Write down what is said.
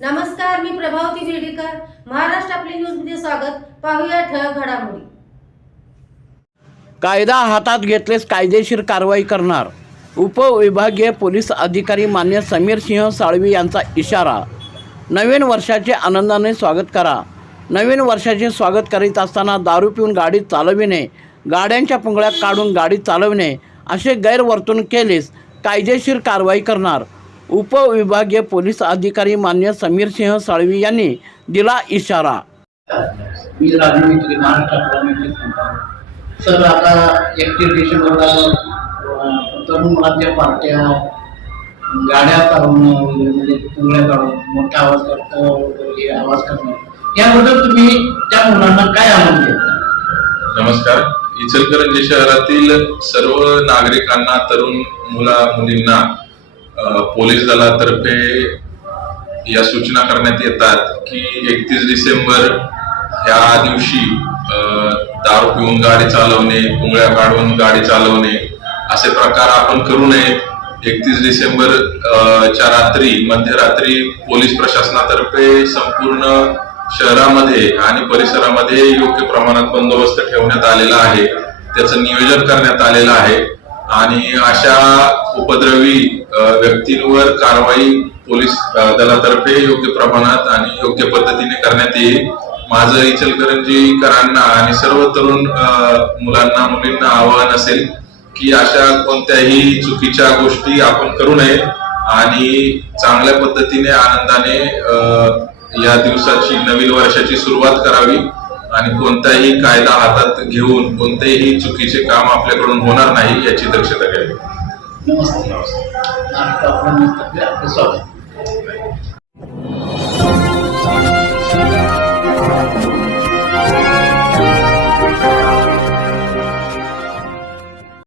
नमस्कार मी प्रभावती बेडेकर महाराष्ट्र आपले न्यूजमध्ये स्वागत. पाहूया ठळक घडामोडी. कायदा हातात घेतलेस कायदेशीर कारवाई करणार. उपविभागीय पोलीस अधिकारी मान्य समीर सिंह साळवी यांचा इशारा. नवीन वर्षाचे आनंदाने स्वागत करा. नवीन वर्षाचे स्वागत करीत असताना दारू पिऊन गाडी चालविणे गाड्यांच्या पुंगळ्या काढून गाडी चालविणे असे गैरवर्तून केलेस कायदेशीर कारवाई करणार. उपविभागीय पोलीस अधिकारी मान्य समीर सिंह साळवी यांनी दिला इशारा. मी सर आता एकतीस डिसेंबरला तरुण मुलांच्या पार्ट्या गाड्या चालवणं वगैरे म्हणजे पुंगळ्या काढून मोठा आवाज करतो वगैरे आवाज करणं याबद्दल तुम्ही त्या मुलांना काय आव्हान देता? नमस्कार. इचलकरंजी शहरातील सर्व नागरिकांना तरुण मुला मुलींना पोलीस दलातर्फे या सूचना करण्यात येतात की एकतीस डिसेंबर ह्या दिवशी दारू पिऊन गाडी चालवणे पुंगळ्या काढून गाडी चालवणे असे प्रकार आपण करू नये एकतीस डिसेंबर च्या रात्री मध्यरात्री पोलीस प्रशासनातर्फे संपूर्ण शहरामध्ये आणि परिसरामध्ये योग्य प्रमाणात बंदोबस्त ठेवण्यात आलेला आहे. त्याचं नियोजन करण्यात आलेलं आहे. आणि अशा उपद्रवी व्यक्तींवर कारवाई पोलीस दलातर्फे योग्य प्रमाणात आणि योग्य पद्धतीने करण्यात येईल. माझं इचलकरंजीकरांना आणि सर्व तरुण मुलांना मुलींना आवाहन असेल की अशा कोणत्याही चुकीच्या गोष्टी आपण करू नये आणि चांगल्या पद्धतीने आनंदाने या दिवसाची नवीन वर्षाची सुरुवात करावी. आणि कोणताही कायदा हातात घेऊन कोणतेही चुकीचे काम आपल्याकडून होणार नाही याची दक्षता घ्यावी. नमस्ते